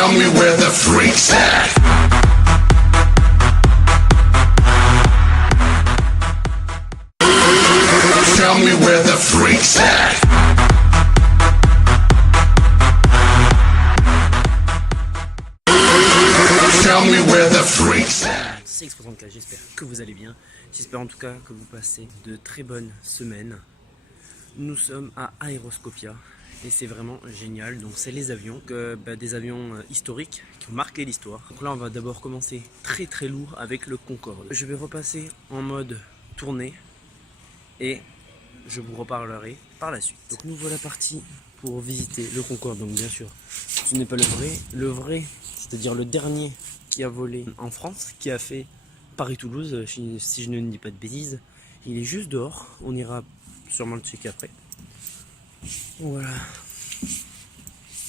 Tell me where the freaks at. Tell me where the freaks at. Tell me where the freaks at. C'est X34, j'espère que vous allez bien. J'espère en tout cas que vous passez de très bonnes semaines. Nous sommes à Aeroscopia et c'est vraiment génial. Donc c'est les avions, des avions historiques qui ont marqué l'histoire. Donc là on va d'abord commencer très lourd avec le Concorde. Je vais repasser en mode tournée et je vous reparlerai par la suite. Donc nous voilà partis pour visiter le Concorde. Donc bien sûr ce n'est pas le vrai, c'est-à-dire le dernier qui a volé en France, qui a fait Paris-Toulouse, si je ne dis pas de bêtises. Il est juste dehors, on ira sûrement le checker après. Voilà.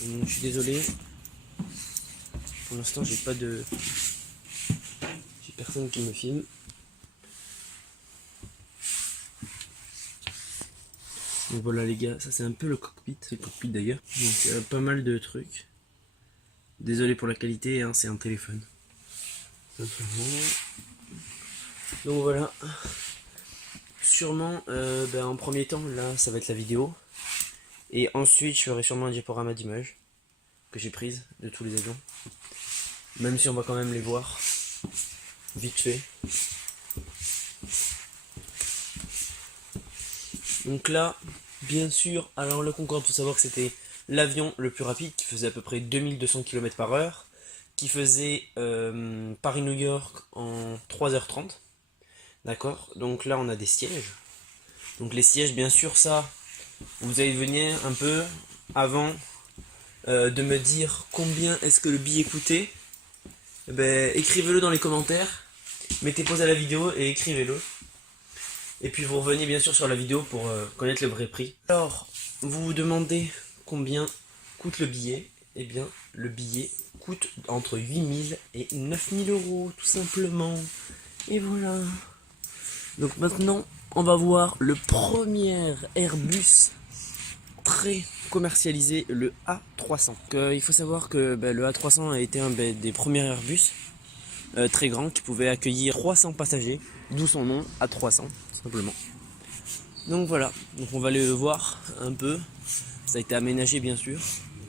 Donc, je suis désolé. Pour l'instant j'ai personne qui me filme. Donc voilà les gars, ça c'est un peu le cockpit, c'est le cockpit d'ailleurs. Donc il y a pas mal de trucs. Désolé pour la qualité, hein, c'est un téléphone. Donc voilà. Sûrement, en premier temps, là ça va être la vidéo. Et ensuite je ferai sûrement un diaporama d'images que j'ai prise de tous les avions. Même si on va quand même les voir vite fait. Donc là, bien sûr, alors le Concorde, il faut savoir que c'était l'avion le plus rapide qui faisait à peu près 2200 km/h, qui faisait Paris-New York en 3h30. D'accord? Donc là, on a des sièges. Donc les sièges, bien sûr, ça, vous allez venir un peu avant de me dire combien est-ce que le billet coûtait. Écrivez-le dans les commentaires. Mettez pause à la vidéo et écrivez-le. Et puis vous revenez bien sûr sur la vidéo pour connaître le vrai prix. Alors, vous vous demandez combien coûte le billet. Eh bien, le billet coûte entre 8000 et 9000 euros, tout simplement. Et voilà. Donc maintenant, on va voir le premier Airbus très commercialisé, le A300. Il faut savoir que le A300 a été un des premiers Airbus très grand qui pouvait accueillir 300 passagers, d'où son nom A300. Simplement. Donc voilà, donc on va aller le voir un peu. Ça a été aménagé bien sûr.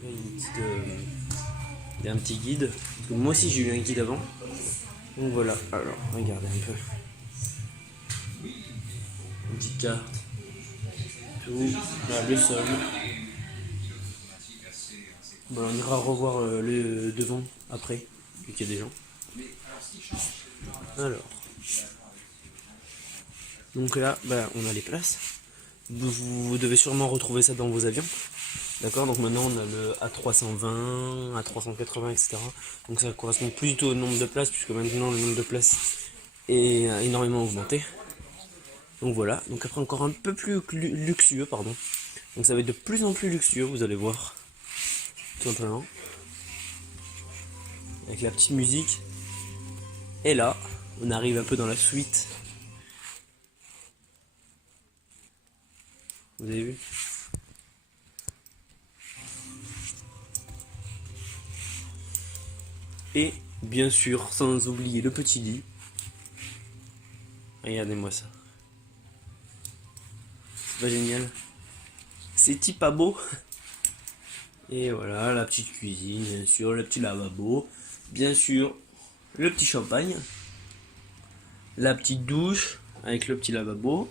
Il y a un petit guide. Parce que moi aussi j'ai eu un guide avant. Donc voilà, alors regardez un peu. Une petite carte. Tout, là, le sol. Bon, on ira revoir le devant après, vu qu'il y a des gens. Alors. Donc là, on a les places. Vous devez sûrement retrouver ça dans vos avions. D'accord, donc maintenant on a le A320, A380, etc. Donc ça correspond plus du tout au nombre de places, puisque maintenant le nombre de places est énormément augmenté. Donc voilà, donc après encore un peu plus luxueux, pardon. Donc ça va être de plus en plus luxueux, vous allez voir. Tout simplement. Avec la petite musique. Et là, on arrive un peu dans la suite. Vous avez vu? Et bien sûr, sans oublier le petit lit. Regardez-moi ça. C'est pas génial? C'est pas beau? Et voilà, la petite cuisine, bien sûr, le petit lavabo. Bien sûr, le petit champagne. La petite douche avec le petit lavabo.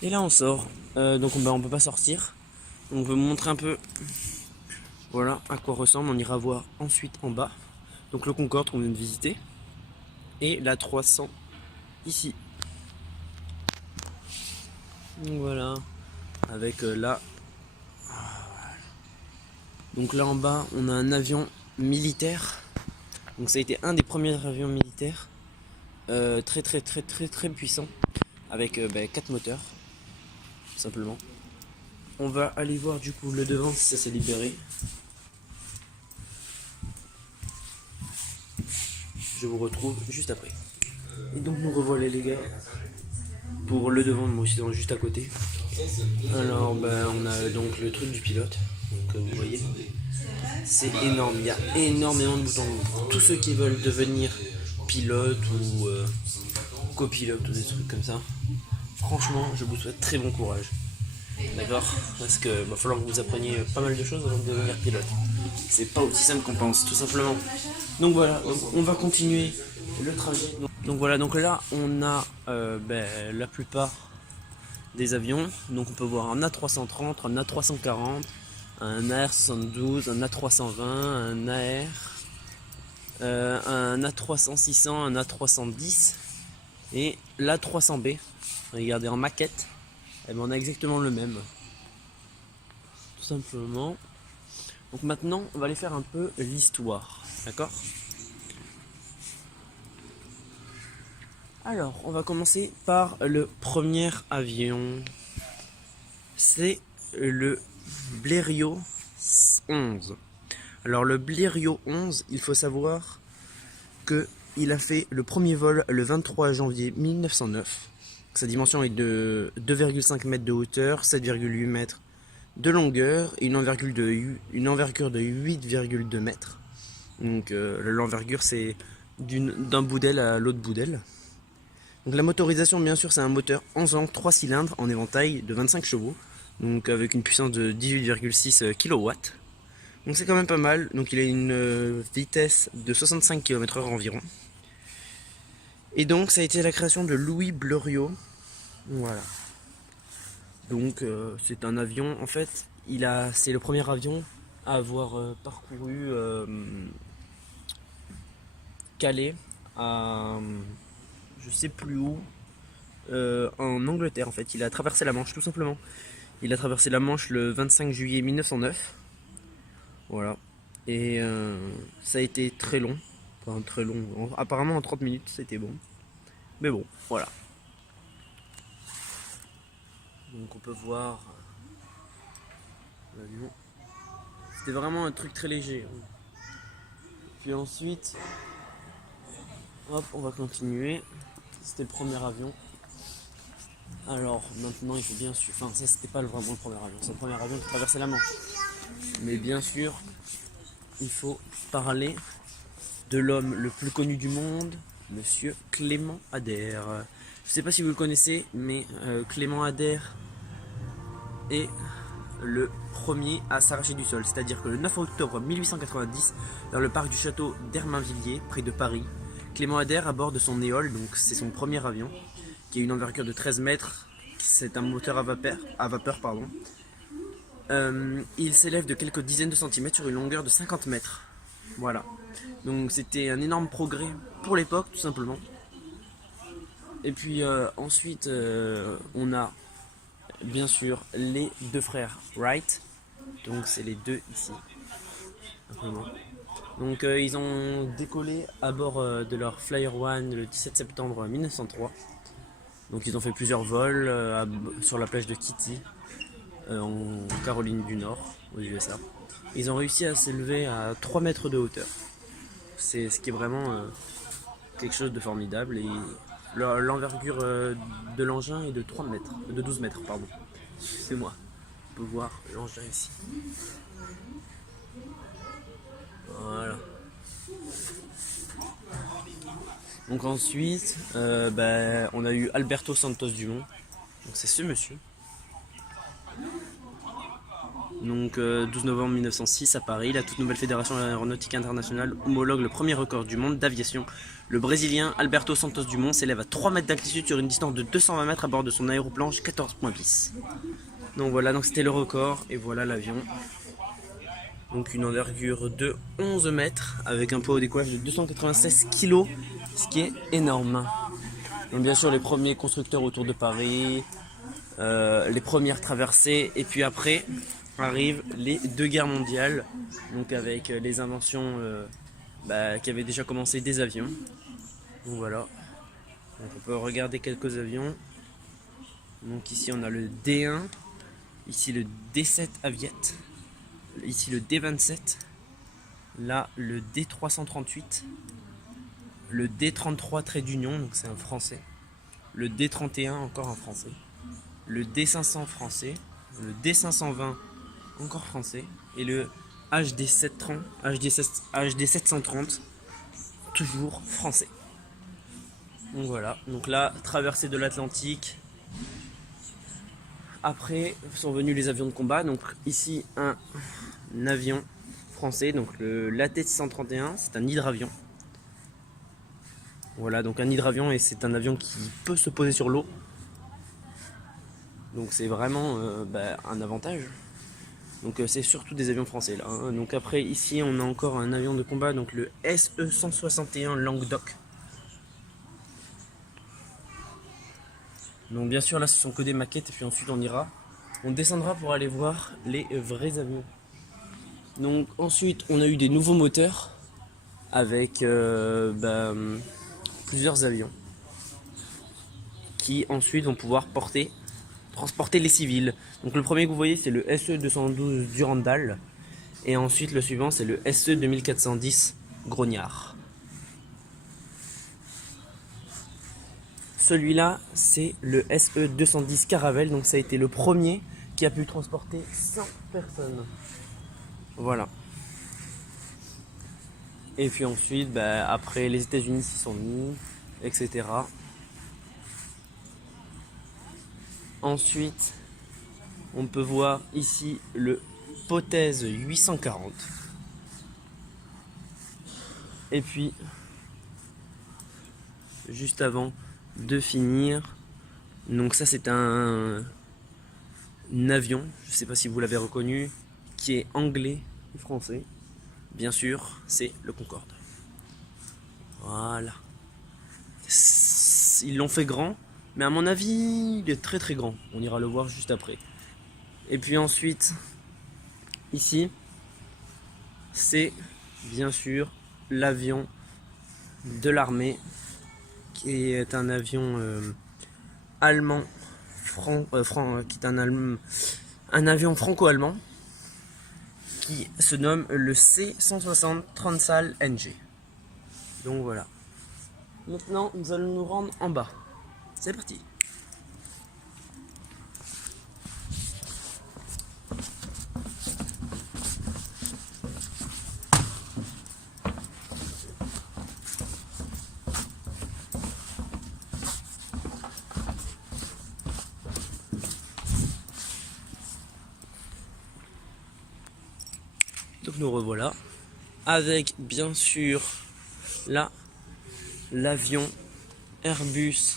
Et là on sort, donc on peut pas sortir. On veut montrer un peu, voilà à quoi ressemble. On ira voir ensuite en bas. Donc le Concorde qu'on vient de visiter. Et la 300 ici. Donc voilà, avec là. Donc là en bas on a un avion militaire. Donc ça a été un des premiers avions militaires. Très puissant. Avec 4 moteurs. Simplement. On va aller voir du coup le devant si ça s'est libéré. Je vous retrouve juste après. Et donc nous revoilà les gars pour le devant, moi aussi juste à côté. Alors on a donc le truc du pilote, donc vous voyez, c'est énorme, il y a énormément de boutons. Pour tous ceux qui veulent devenir pilote ou copilote ou des trucs comme ça, franchement je vous souhaite très bon courage. D'accord? Parce que va falloir que vous appreniez pas mal de choses avant de devenir pilote. C'est pas aussi simple qu'on pense, tout simplement. Donc voilà, donc on va continuer le trajet. Donc voilà, donc là on a la plupart des avions. Donc on peut voir un A330, un A340, un AR72, un A320, un AR, un A300-600, un A310 et l'A300B. Regardez en maquette. Et on a exactement le même, tout simplement. Donc maintenant, on va aller faire un peu l'histoire, d'accord? Alors, on va commencer par le premier avion. C'est le Blériot 11. Alors le Blériot 11, il faut savoir que il a fait le premier vol le 23 janvier 1909. Sa dimension est de 2,5 mètres de hauteur, 7,8 mètres de longueur et une envergure de 8,2 mètres. Donc l'envergure c'est d'un bout d'aile à l'autre bout d'aile. Donc la motorisation bien sûr c'est un moteur 11 angles 3 cylindres en éventail de 25 chevaux. Donc avec une puissance de 18,6 kW. Donc c'est quand même pas mal. Donc il a une vitesse de 65 km/h environ. Et donc ça a été la création de Louis Blériot. Voilà. Donc c'est un avion, en fait, c'est le premier avion à avoir parcouru Calais à je sais plus où, en Angleterre en fait. Il a traversé la Manche tout simplement. Il a traversé la Manche le 25 juillet 1909. Voilà. Et ça a été très long. Enfin très long. Apparemment en 30 minutes c'était bon. Mais bon, voilà. Donc on peut voir l'avion. C'était vraiment un truc très léger. Puis ensuite, hop, on va continuer. C'était le premier avion. Alors maintenant il faut bien sûr. Enfin ça c'était pas vraiment le premier avion. C'est le premier avion qui traversait la Manche. Mais bien sûr, il faut parler de l'homme le plus connu du monde, Monsieur Clément Ader. Je sais pas si vous le connaissez, mais Clément Ader est le premier à s'arracher du sol. C'est-à-dire que le 9 octobre 1890, dans le parc du château d'Hermainvilliers, près de Paris, Clément Ader, à bord de son Éole, donc c'est son premier avion, qui a une envergure de 13 mètres, c'est un moteur à vapeur, pardon. Il s'élève de quelques dizaines de centimètres sur une longueur de 50 mètres. Voilà. Donc c'était un énorme progrès pour l'époque, tout simplement. Et puis ensuite, on a bien sûr les deux frères Wright. Donc c'est les deux ici. Simplement. Donc ils ont décollé à bord de leur Flyer One le 17 septembre 1903. Donc ils ont fait plusieurs vols sur la plage de Kitty, en Caroline du Nord, aux USA. Ils ont réussi à s'élever à 3 mètres de hauteur. C'est ce qui est vraiment quelque chose de formidable. Et l'envergure de l'engin est de 3 mètres, de 12 mètres, pardon. C'est moi. On peut voir l'engin ici. Voilà. Donc ensuite, on a eu Alberto Santos Dumont. Donc c'est ce monsieur. Donc 12 novembre 1906 à Paris, la toute nouvelle fédération aéronautique internationale homologue le premier record du monde d'aviation. Le Brésilien Alberto Santos Dumont s'élève à 3 mètres d'altitude sur une distance de 220 mètres à bord de son aéroplanche 14.bis. Donc voilà, donc c'était le record et voilà l'avion. Donc une envergure de 11 mètres avec un poids au décollage de 296 kg, ce qui est énorme. Donc bien sûr les premiers constructeurs autour de Paris, les premières traversées et puis après arrivent les deux guerres mondiales, donc avec les inventions qui avaient déjà commencé des avions. Donc voilà, donc on peut regarder quelques avions. Donc ici on a le D1, ici le D7 Aviette, ici le D27, là le D338, le D33 Trait d'Union, donc c'est un français, le D31 encore un français, le D500 français, le D520 encore français, et le HD730, HD730 toujours français. Donc voilà, donc là, traversée de l'Atlantique. Après sont venus les avions de combat, donc ici un avion français, donc le l'AT631, c'est un hydravion. Voilà, donc un hydravion, et c'est un avion qui peut se poser sur l'eau. Donc c'est vraiment un avantage. Donc c'est surtout des avions français là, hein. Donc après ici on a encore un avion de combat, donc le SE-161 Languedoc. Donc bien sûr là ce sont que des maquettes, et puis ensuite on descendra pour aller voir les vrais avions. Donc ensuite on a eu des nouveaux moteurs avec plusieurs avions qui ensuite vont pouvoir transporter les civils. Donc le premier que vous voyez c'est le SE-212 Durandal, et ensuite le suivant c'est le SE-2410 Grognard. Celui-là c'est le SE-210 Caravelle, donc ça a été le premier qui a pu transporter 100 personnes. Voilà. Et puis ensuite, après les États-Unis s'y sont mis, etc. Ensuite, on peut voir ici le Potez 840. Et puis, juste avant de finir, donc ça c'est un avion, je ne sais pas si vous l'avez reconnu, qui est anglais ou français. Bien sûr, c'est le Concorde. Voilà. Ils l'ont fait grand, mais à mon avis, il est très très grand. On ira le voir juste après. Et puis ensuite, ici, c'est bien sûr l'avion de l'armée, qui est un avion allemand, qui est un avion franco-allemand, qui se nomme le C-160 Transall NG. Donc voilà. Maintenant, nous allons nous rendre en bas. C'est parti. Donc nous revoilà avec bien sûr là l'avion Airbus,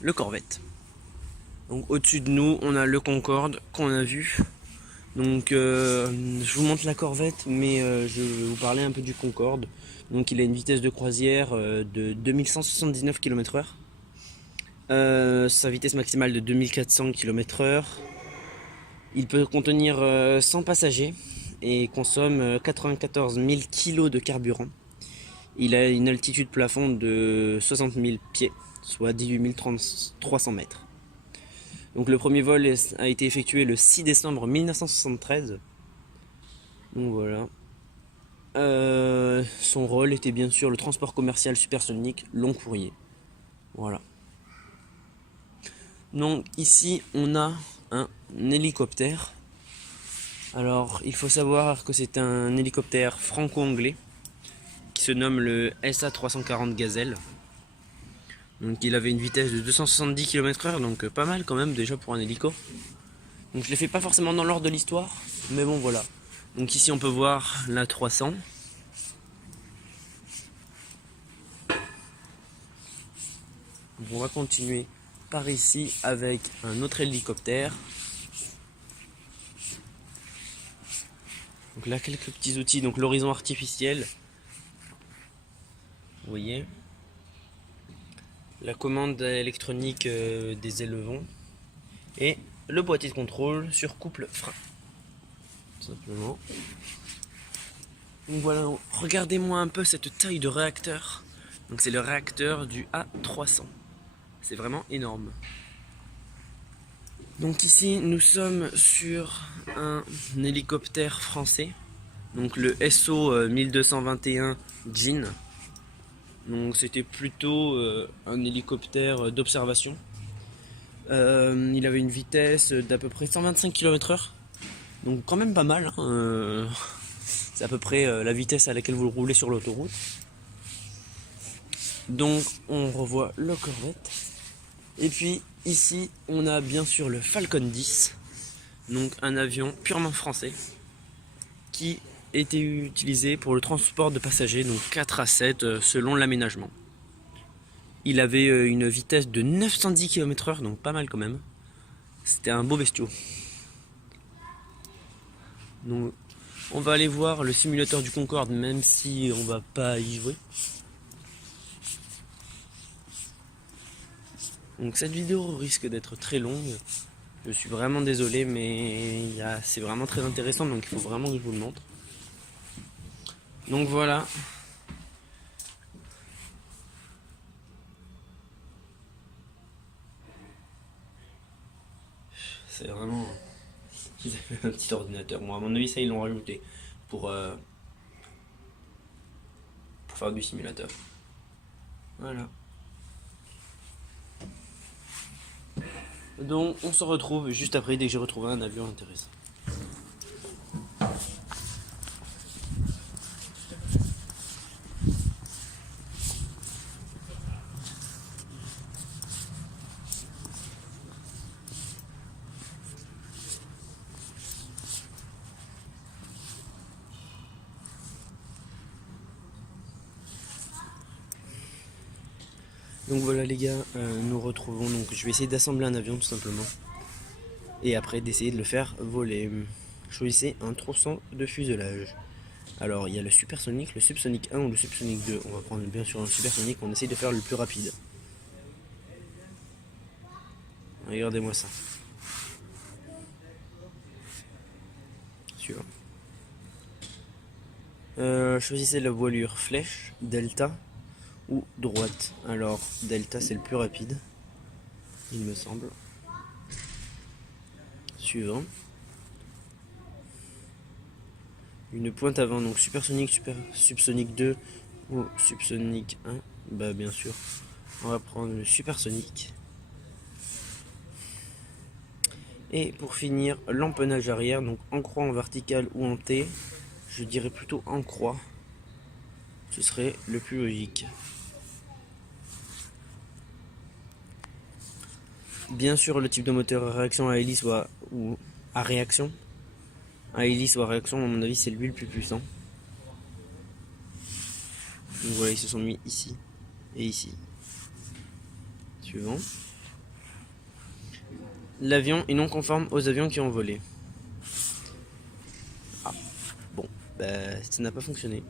le Corvette. Donc au-dessus de nous on a le Concorde qu'on a vu. Donc je vous montre la Corvette, mais je vais vous parler un peu du Concorde. Donc il a une vitesse de croisière de 2179 km/h. Sa vitesse maximale de 2400 km/h. Il peut contenir 100 passagers et consomme 94 000 kg de carburant. Il a une altitude plafond de 60 000 pieds, soit 18 300 mètres. Donc le premier vol a été effectué le 6 décembre 1973. Donc voilà. Son rôle était bien sûr le transport commercial supersonique long courrier. Voilà. Donc ici on a un hélicoptère. Alors il faut savoir que c'est un hélicoptère franco-anglais qui se nomme le SA-340 Gazelle. Donc il avait une vitesse de 270 km/h, donc pas mal quand même déjà pour un hélico. Donc je les fais pas forcément dans l'ordre de l'histoire, mais bon voilà. Donc ici on peut voir la 300. Donc on va continuer par ici avec un autre hélicoptère. Donc là quelques petits outils, donc l'horizon artificiel. Vous voyez, la commande électronique des élevons et le boîtier de contrôle sur couple frein. Tout simplement. Donc voilà, regardez-moi un peu cette taille de réacteur. Donc c'est le réacteur du A300. C'est vraiment énorme. Donc ici nous sommes sur un hélicoptère français. Donc le SO 1221 Jean. Donc c'était plutôt un hélicoptère d'observation. Il avait une vitesse d'à peu près 125 km/h. Donc quand même pas mal, hein. C'est à peu près la vitesse à laquelle vous roulez sur l'autoroute. Donc on revoit le Corvette. Et puis ici on a bien sûr le Falcon 10. Donc un avion purement français qui était utilisé pour le transport de passagers, donc 4 à 7 selon l'aménagement. Il avait une vitesse de 910 km/h, donc pas mal quand même. C'était un beau bestiau. Donc on va aller voir le simulateur du Concorde, même si on va pas y jouer. Donc cette vidéo risque d'être très longue. Je suis vraiment désolé, mais c'est vraiment très intéressant, donc il faut vraiment que je vous le montre. Donc voilà. C'est vraiment... Ils avaient un petit ordinateur. Moi, à mon avis, ça, ils l'ont rajouté pour faire du simulateur. Voilà. Donc, on se retrouve juste après, dès que j'ai retrouvé un avion intéressant. Donc voilà les gars, nous retrouvons. Donc je vais essayer d'assembler un avion tout simplement. Et après d'essayer de le faire voler. Choisissez un tronçon de fuselage. Alors il y a le supersonique, le subsonique 1 ou le subsonique 2. On va prendre bien sûr un supersonique, on essaye de faire le plus rapide. Regardez-moi ça. Suivant. Choisissez la voilure flèche, delta ou droite. Alors delta c'est le plus rapide, il me semble. Suivant. Une pointe avant, donc supersonique, subsonique 2 ou subsonique 1. Bah bien sûr, on va prendre le supersonique. Et pour finir, l'empennage arrière, donc en croix, en vertical ou en T. Je dirais plutôt en croix. Ce serait le plus logique. Bien sûr, le type de moteur à réaction à hélice ou à réaction. À hélice ou à réaction, à mon avis, c'est lui le plus puissant. Donc voilà, ils se sont mis ici et ici. Suivant. L'avion est non conforme aux avions qui ont volé. Ah, bon, bah, ça n'a pas fonctionné.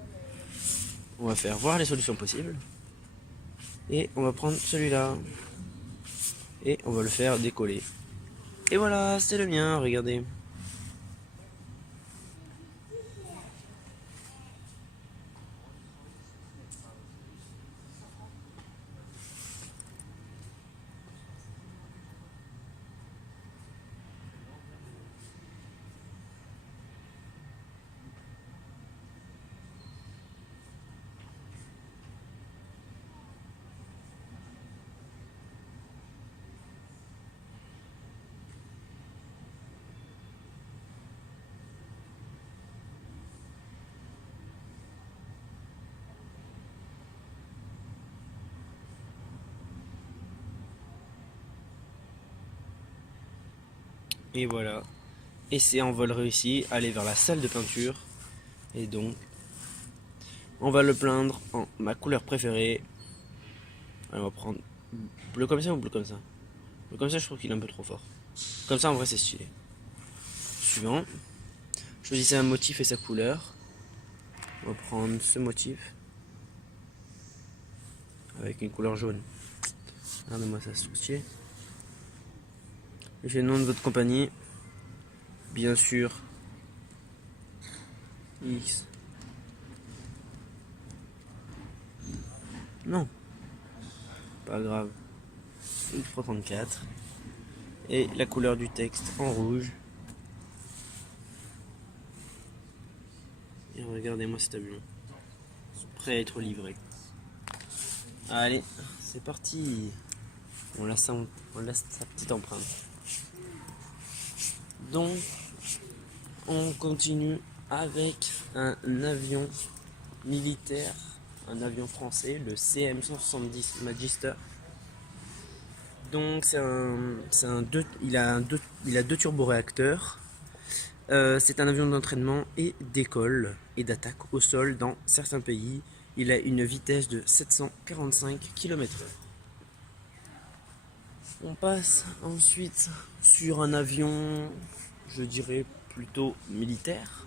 On va faire voir les solutions possibles. Et on va prendre celui-là. Et on va le faire décoller. Et voilà, c'était le mien, regardez. Et voilà. Et c'est en vol réussi, aller vers la salle de peinture. Et donc, on va le peindre en ma couleur préférée. Alors, on va prendre bleu comme ça ou bleu comme ça. Bleu comme ça, je trouve qu'il est un peu trop fort. Comme ça, en vrai, c'est stylé. Suivant. Choisissez un motif et sa couleur. On va prendre ce motif. Avec une couleur jaune. Regardez-moi ça, c'est stylé. J'ai le nom de votre compagnie. Bien sûr. X. Non. Pas grave. X34. Et la couleur du texte en rouge. Et regardez-moi cet avion. Prêt à être livré. Allez, c'est parti. On laisse sa petite empreinte. Donc, on continue avec un avion militaire, un avion français, le CM170 Magister. Donc il a deux turboréacteurs. C'est un avion d'entraînement et d'école et d'attaque au sol dans certains pays. Il a une vitesse de 745 km/h. On passe ensuite sur un avion, je dirais plutôt militaire.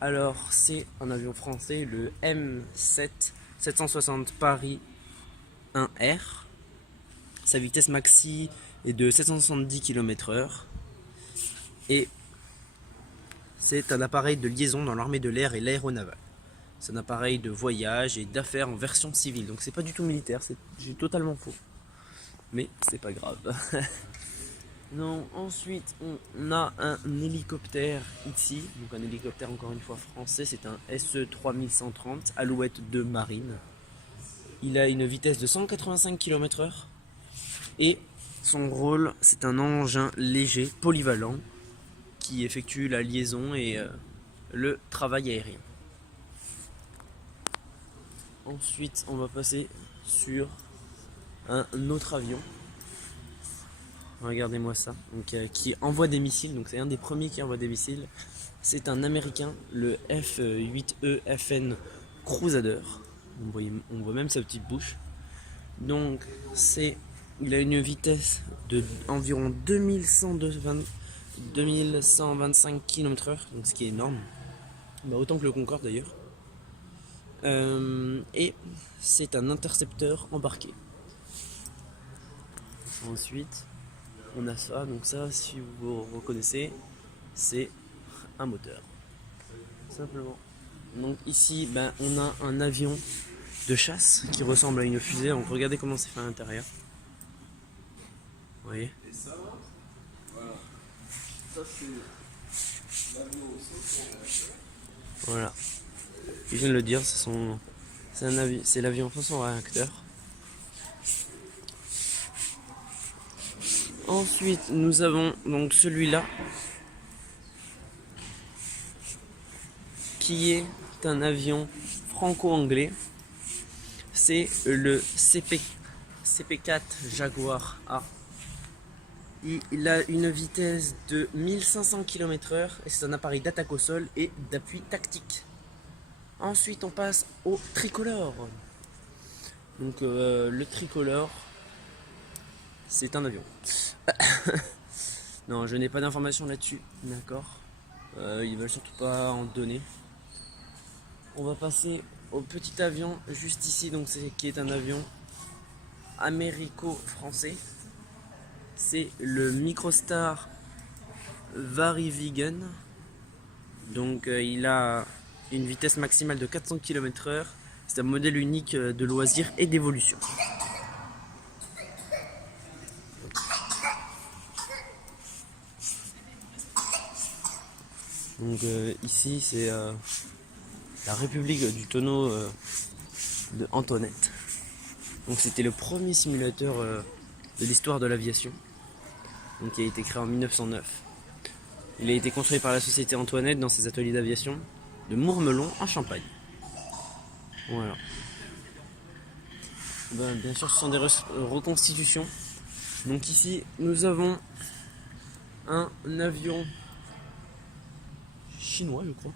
Alors c'est un avion français, le M7 760 Paris 1R. Sa vitesse maxi est de 770 km/h. Et c'est un appareil de liaison dans l'armée de l'air et l'aéronavale. C'est un appareil de voyage et d'affaires en version civile. Donc c'est pas du tout militaire, j'ai totalement faux. Mais c'est pas grave. Non, ensuite on a un hélicoptère ici. Donc un hélicoptère encore une fois français. C'est un SE3130 Alouette de marine. Il a une vitesse de 185 km/h. Et son rôle, c'est un engin léger polyvalent qui effectue la liaison et le travail aérien. Ensuite, on va passer sur un autre avion. Regardez-moi ça. Donc, qui envoie des missiles. Donc, c'est un des premiers qui envoie des missiles. C'est un américain, le F-8E FN Crusader. On voit même sa petite bouche. Donc, il a une vitesse de environ 2125 km/h, donc ce qui est énorme, autant que le Concorde d'ailleurs. Et c'est un intercepteur embarqué. Ensuite, on a ça, donc ça, si vous reconnaissez, c'est un moteur, simplement. Donc ici, on a un avion de chasse qui ressemble à une fusée. Donc regardez comment c'est fait à l'intérieur. Vous voyez ? Et ça, voilà. Ça, c'est l'avion Voilà. Je viens de le dire, c'est l'avion sans son réacteur. Ensuite, nous avons donc celui-là qui est un avion franco-anglais. C'est le CP4 Jaguar A. Il a une vitesse de 1500 km/h et c'est un appareil d'attaque au sol et d'appui tactique. Ensuite, on passe au tricolore. Donc, le tricolore, c'est un avion. Non, je n'ai pas d'informations là-dessus, d'accord. Ils veulent surtout pas en donner. On va passer au petit avion juste ici, donc qui est un avion américo-français. C'est le Microstar Varivigen. Donc il a une vitesse maximale de 400 km/h. C'est un modèle unique de loisirs et d'évolution. Donc ici c'est la République du tonneau de Antoinette. Donc c'était le premier simulateur de l'histoire de l'aviation. Donc il a été créé en 1909. Il a été construit par la société Antoinette dans ses ateliers d'aviation de Mourmelon en Champagne. Voilà. Bien sûr, ce sont des reconstitutions. Donc ici, nous avons un avion chinois, je crois.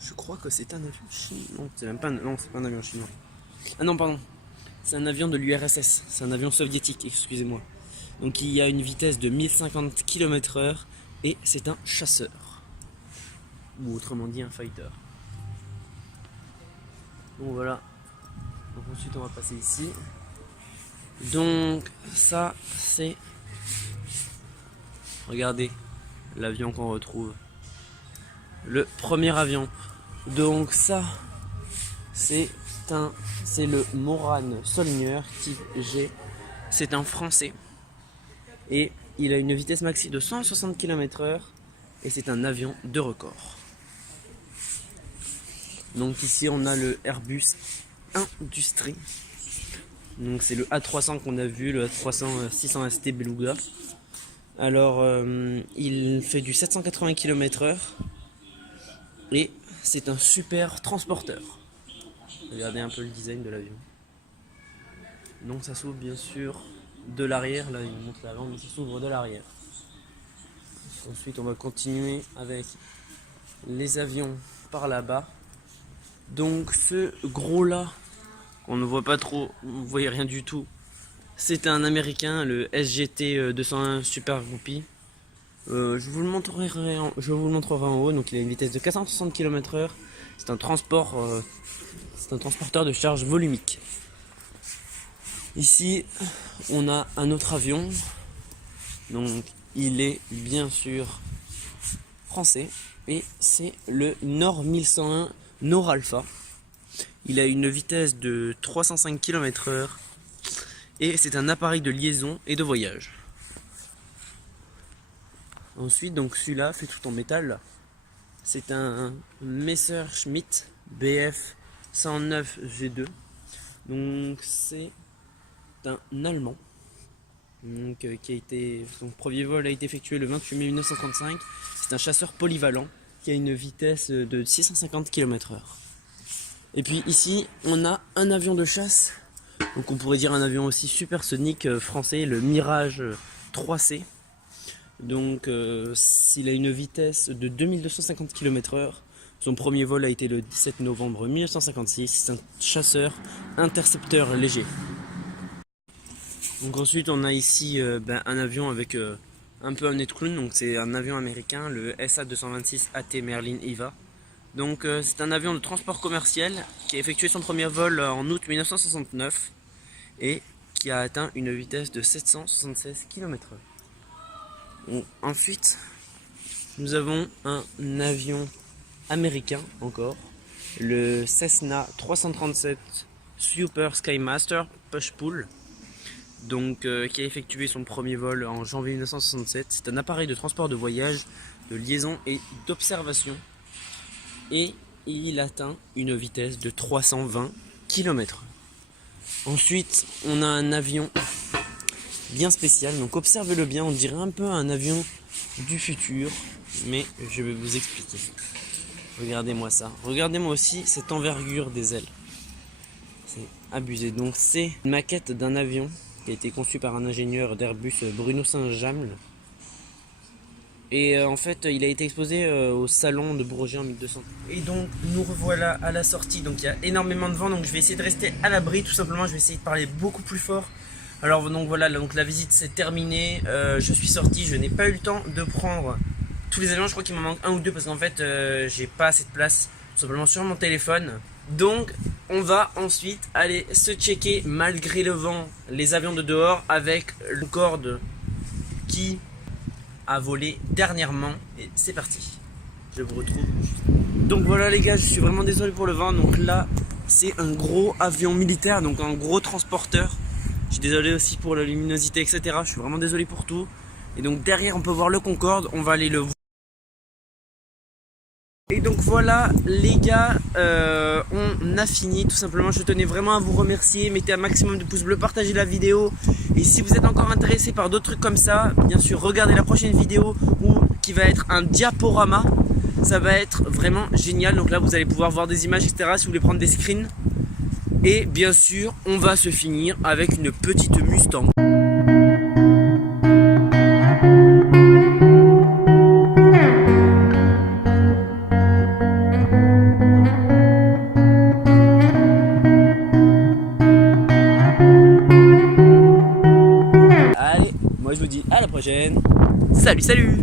Je crois que c'est un avion chinois. Non, c'est même pas c'est pas un avion chinois. Ah non, pardon. C'est un avion de l'URSS. C'est un avion soviétique, excusez-moi. Donc il y a une vitesse de 1050 km/h et c'est un chasseur. Ou autrement dit un fighter. Donc voilà. Donc ensuite on va passer ici. Donc ça c'est... Regardez l'avion qu'on retrouve. Le premier avion. Donc ça c'est le Morane Saulnier type G. C'est un français. Et il a une vitesse maxi de 160 km/h. Et c'est un avion de record. Donc ici on a le Airbus Industrie. Donc c'est le A300 qu'on a vu, le A300 600 ST Beluga. Alors il fait du 780 km/h et c'est un super transporteur. Regardez un peu le design de l'avion. Donc ça s'ouvre bien sûr de l'arrière, là il montre l'avant mais ça s'ouvre de l'arrière. Ensuite on va continuer avec les avions par là-bas. Donc ce gros là, on ne voit pas trop, vous voyez rien du tout. C'est un américain, le SGT 201 Super Groupie. Je vous le montrerai en haut. Donc il a une vitesse de 460 km/h. C'est un transporteur de charge volumique. Ici, on a un autre avion. Donc il est bien sûr français et c'est le Nord 1101 Nord-Alpha. Il a une vitesse de 305 km/h et c'est un appareil de liaison et de voyage. Ensuite, donc celui-là fait tout en métal. C'est un Messerschmitt Bf 109 G2. Donc c'est un Allemand. Donc, son premier vol a été effectué le 28 mai 1935. C'est un chasseur polyvalent qui a une vitesse de 650 km/h. Et puis ici, on a un avion de chasse. Donc on pourrait dire un avion aussi supersonique français, le Mirage 3C. Donc il a une vitesse de 2250 km/h. Son premier vol a été le 17 novembre 1956. C'est un chasseur intercepteur léger. Donc ensuite on a ici un avion avec un peu un nez de clown. Donc c'est un avion américain, le SA-226 AT Merlin EVA. Donc c'est un avion de transport commercial qui a effectué son premier vol en août 1969 et qui a atteint une vitesse de 776 km/h. Bon, ensuite, nous avons un avion américain encore, le Cessna 337 Super Skymaster Push-Pull, donc qui a effectué son premier vol en janvier 1967. C'est un appareil de transport de voyage, de liaison et d'observation. Et il atteint une vitesse de 320 km/h. Ensuite, on a un avion bien spécial, donc observez-le bien, on dirait un peu un avion du futur, mais je vais vous expliquer. Regardez-moi ça, regardez-moi aussi cette envergure des ailes. C'est abusé. Donc c'est une maquette d'un avion qui a été conçu par un ingénieur d'Airbus, Bruno Saint-Jamel. Et en fait, il a été exposé au salon de Bourget en 1200. Et donc, nous revoilà à la sortie. Donc, il y a énormément de vent. Donc, je vais essayer de rester à l'abri. Tout simplement, je vais essayer de parler beaucoup plus fort. Alors, donc voilà. Donc, la visite s'est terminée. Je suis sorti. Je n'ai pas eu le temps de prendre tous les avions. Je crois qu'il m'en manque un ou deux parce qu'en fait, j'ai pas assez de place. Tout simplement sur mon téléphone. Donc, on va ensuite aller se checker, malgré le vent, les avions de dehors avec le Concorde qui a volé dernièrement et c'est parti, je vous retrouve. Donc voilà les gars, je suis vraiment désolé pour le vent. Donc là c'est un gros avion militaire, donc un gros transporteur. Je suis désolé aussi pour la luminosité, etc. Je suis vraiment désolé pour tout. Et donc derrière on peut voir le Concorde, on va aller le voir. Et donc voilà les gars, on a fini tout simplement. Je tenais vraiment à vous remercier, mettez un maximum de pouces bleus, partagez la vidéo. Et si vous êtes encore intéressé par d'autres trucs comme ça, bien sûr regardez la prochaine vidéo qui va être un diaporama. Ça va être vraiment génial, donc là vous allez pouvoir voir des images, etc. si vous voulez prendre des screens. Et bien sûr on va se finir avec une petite Mustang. Allez, moi je vous dis à la prochaine. Salut, salut!